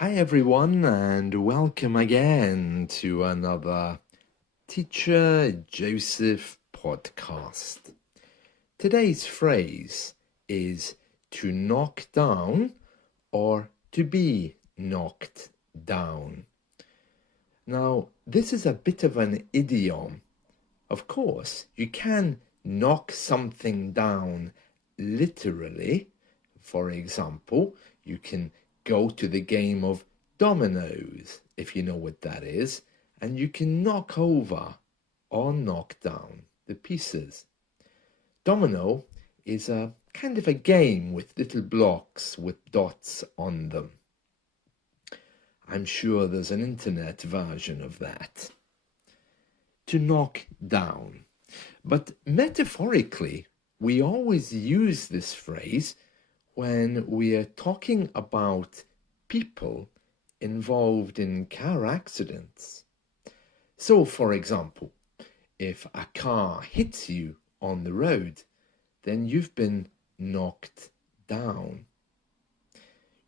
Hi everyone, and welcome again to another Teacher Joseph podcast. Today's phrase is to knock down or to be knocked down. Now, this is a bit of an idiom. Of course, you can knock something down literally. For example, you can go to the game of dominoes, if you know what that is, and you can knock over or knock down the pieces. Domino is a kind of a game with little blocks with dots on them. I'm sure there's an internet version of that. To knock down. But metaphorically, we always use this phrase when we are talking about people involved in car accidents. So, for example, if a car hits you on the road, then you've been knocked down.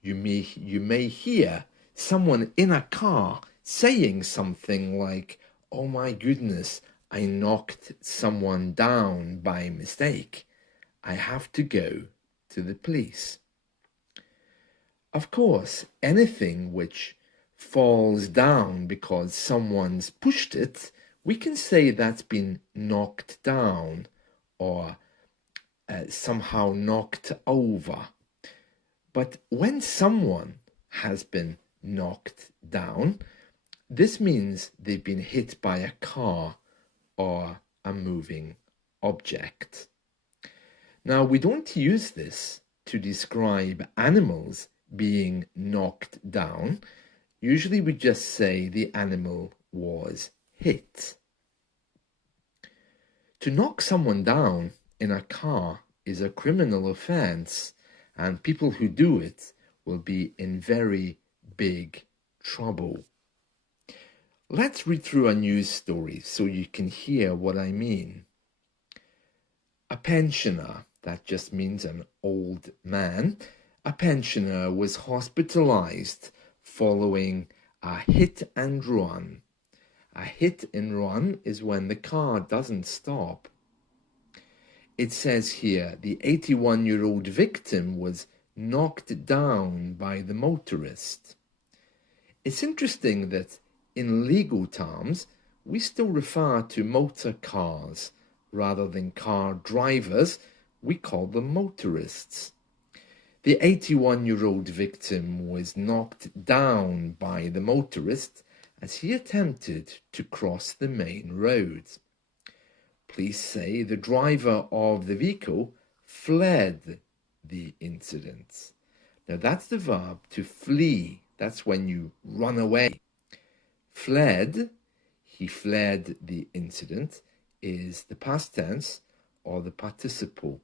You may hear someone in a car saying something like, "Oh my goodness, I knocked someone down by mistake. I have to go to the police." Of course, anything which falls down because someone's pushed it, we can say that's been knocked down or somehow knocked over. But when someone has been knocked down, this means they've been hit by a car or a moving object. Now, we don't use this to describe animals being knocked down. Usually we just say the animal was hit. To knock someone down in a car is a criminal offense, and people who do it will be in very big trouble. Let's read through a news story so you can hear what I mean. A pensioner, that just means an old man, a pensioner was hospitalized following a hit and run. A hit and run is when the car doesn't stop. It says here the 81-year-old victim was knocked down by the motorist. It's interesting that in legal terms, we still refer to motor cars rather than car drivers. We call them motorists. The 81-year-old victim was knocked down by the motorist as he attempted to cross the main road. Police say the driver of the vehicle fled the incident. Now that's the verb to flee. That's when you run away. Fled, he fled the incident, is the past tense or the participle,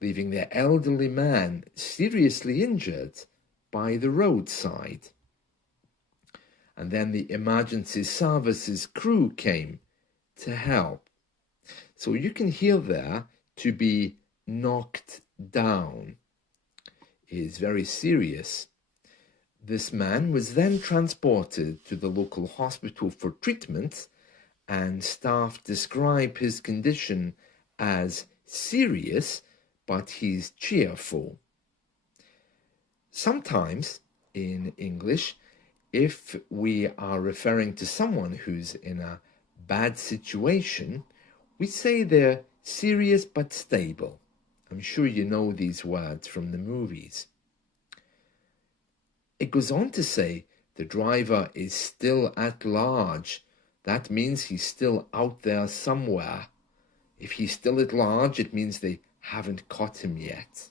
leaving the elderly man seriously injured by the roadside. And then the emergency services crew came to help. So you can hear there, to be knocked down is very serious. This man was then transported to the local hospital for treatment, and staff describe his condition as serious, but he's cheerful. Sometimes in English, if we are referring to someone who's in a bad situation, we say they're serious but stable. I'm sure you know these words from the movies. It goes on to say the driver is still at large. That means he's still out there somewhere. If he's still at large, it means they haven't caught him yet.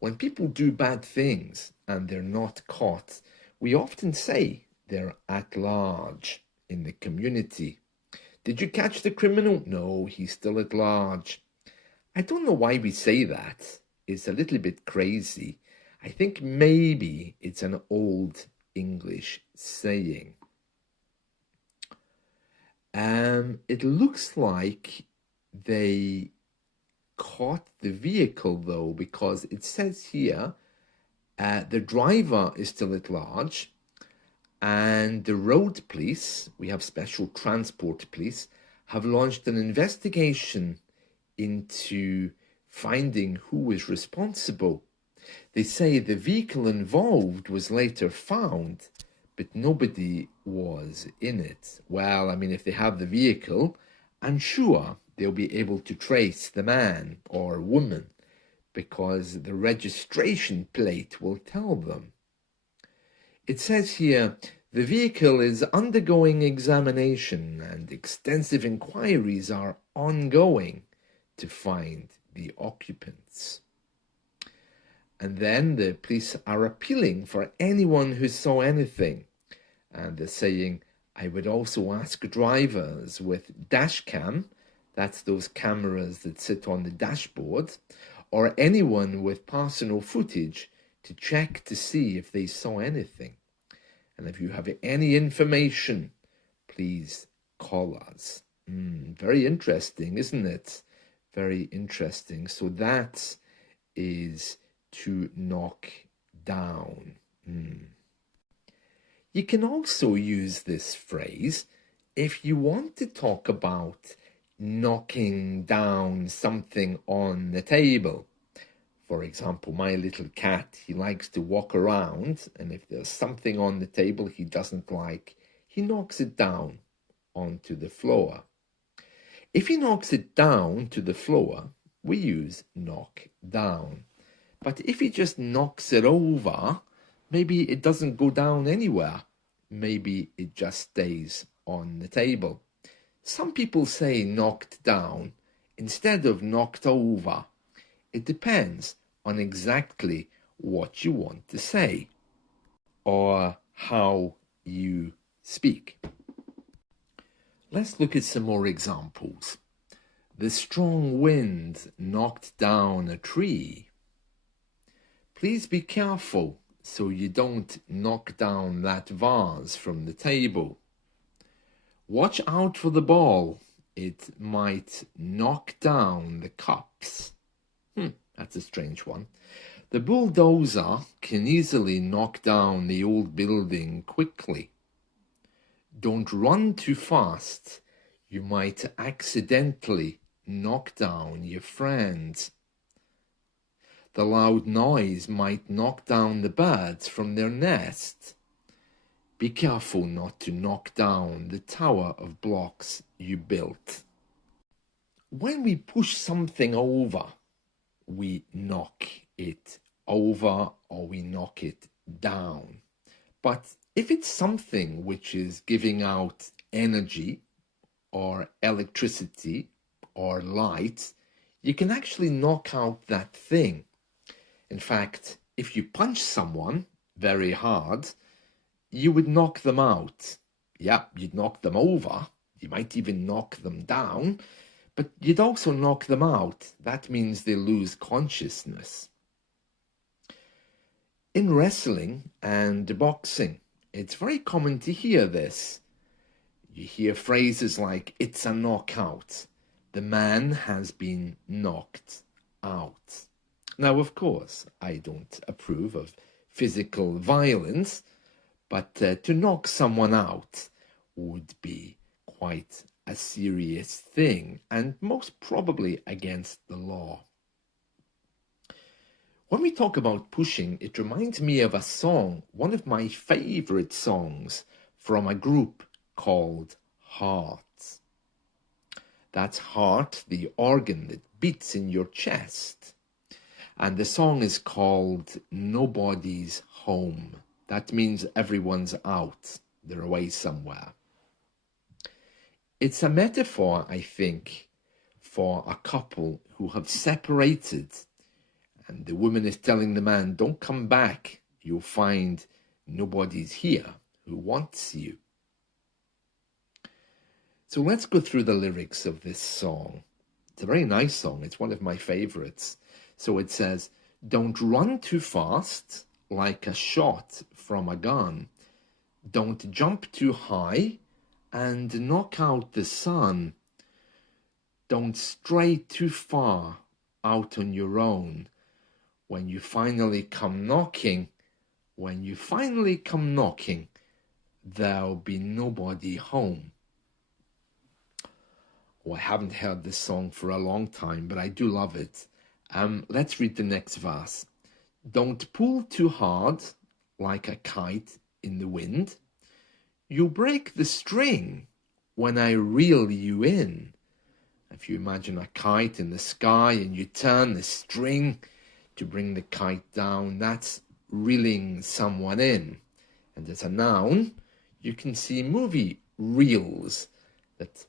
When people do bad things and they're not caught, we often say they're at large in the community. Did you catch the criminal? No, he's still at large. I don't know why we say that. It's a little bit crazy. I think maybe it's an old English saying. It looks like they caught the vehicle though, because it says here The driver is still at large, and the road police, we have special transport police, have launched an investigation into finding who is responsible. They say the vehicle involved was later found, but nobody was in it. Well, I mean, if they have the vehicle, I'm sure they'll be able to trace the man or woman, because the registration plate will tell them. It says here, the vehicle is undergoing examination and extensive inquiries are ongoing to find the occupants. And then the police are appealing for anyone who saw anything. And they're saying, I would also ask drivers with dash cam, that's those cameras that sit on the dashboard, or anyone with personal footage to check to see if they saw anything. And if you have any information, please call us. Very interesting, isn't it? Very interesting. So that is to knock down. You can also use this phrase if you want to talk about knocking down something on the table. For example, my little cat, he likes to walk around, and if there's something on the table he doesn't like, he knocks it down onto the floor. If he knocks it down to the floor, we use knock down. But if he just knocks it over, maybe it doesn't go down anywhere. Maybe it just stays on the table. Some people say knocked down instead of knocked over. It depends on exactly what you want to say or how you speak. Let's look at some more examples. The strong wind knocked down a tree. Please be careful so you don't knock down that vase from the table. Watch out for the ball. It might knock down the cups. That's a strange one. The bulldozer can easily knock down the old building quickly. Don't run too fast. You might accidentally knock down your friends. The loud noise might knock down the birds from their nest. Be careful not to knock down the tower of blocks you built. When we push something over, we knock it over or we knock it down. But if it's something which is giving out energy or electricity or light, you can actually knock out that thing. In fact, if you punch someone very hard, you would knock them out. Yeah, you'd knock them over. You might even knock them down, but you'd also knock them out. That means they lose consciousness. In wrestling and boxing, it's very common to hear this. You hear phrases like, it's a knockout. The man has been knocked out. Now, of course, I don't approve of physical violence, but to knock someone out would be quite a serious thing and most probably against the law. When we talk about pushing, it reminds me of a song, one of my favorite songs from a group called Heart. That's heart, the organ that beats in your chest. And the song is called Nobody's Home. That means everyone's out. They're away somewhere. It's a metaphor, I think, for a couple who have separated. And the woman is telling the man, don't come back. You'll find nobody's here who wants you. So let's go through the lyrics of this song. It's a very nice song. It's one of my favorites. So it says, don't run too fast like a shot from a gun. Don't jump too high and knock out the sun. Don't stray too far out on your own. when you finally come knocking, when you finally come knocking, there'll be nobody home. Oh, I haven't heard this song for a long time, but I do love it. Let's read the next verse. Don't pull too hard like a kite in the wind. You'll break the string when I reel you in. If you imagine a kite in the sky and you turn the string to bring the kite down, that's reeling someone in. And as a noun, you can see movie reels that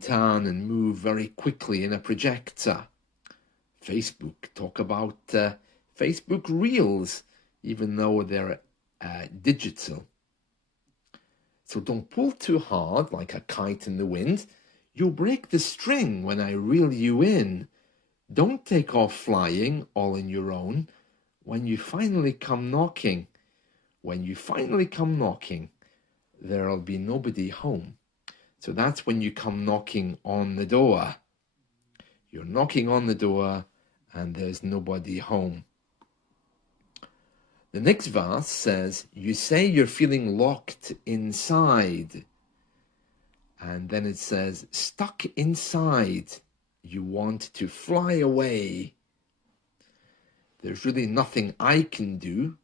turn and move very quickly in a projector. Facebook, talk about Facebook reels, even though they're digital. So don't pull too hard like a kite in the wind. You'll break the string when I reel you in. Don't take off flying all on your own. When you finally come knocking, when you finally come knocking, there'll be nobody home. So that's when you come knocking on the door. You're knocking on the door and there's nobody home. The next verse says, you say you're feeling locked inside. And then it says, stuck inside, you want to fly away. There's really nothing I can do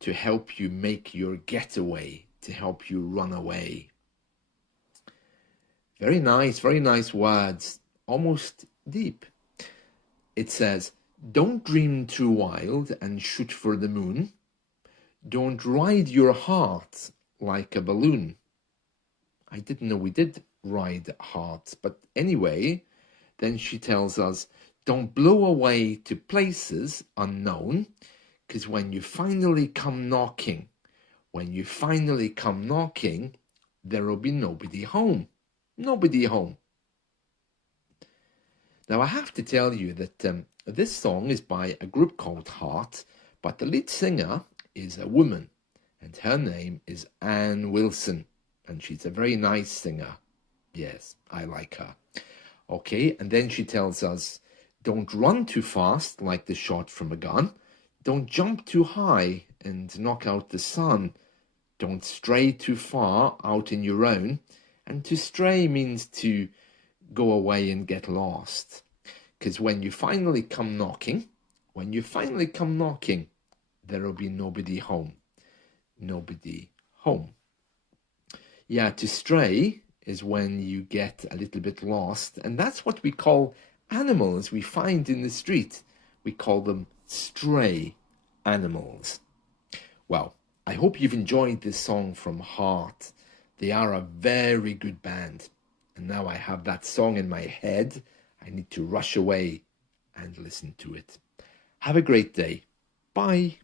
to help you make your getaway, to help you run away. Very nice words, almost deep. It says, don't dream too wild and shoot for the moon. Don't ride your heart like a balloon. I didn't know we did ride hearts, but anyway, then she tells us, don't blow away to places unknown, because when you finally come knocking, there will be nobody home. Nobody home. Now, I have to tell you that this song is by a group called Heart, but the lead singer is a woman, and her name is Ann Wilson, and she's a very nice singer. Yes, I like her. Okay, and then she tells us, don't run too fast like the shot from a gun. Don't jump too high and knock out the sun. Don't stray too far out in your own. And to stray means to go away and get lost. Because when you finally come knocking, there will be nobody home. Nobody home. Yeah, to stray is when you get a little bit lost. And that's what we call animals we find in the street. We call them stray animals. Well, I hope you've enjoyed this song from Heart. They are a very good band. And now I have that song in my head. I need to rush away and listen to it. Have a great day. Bye.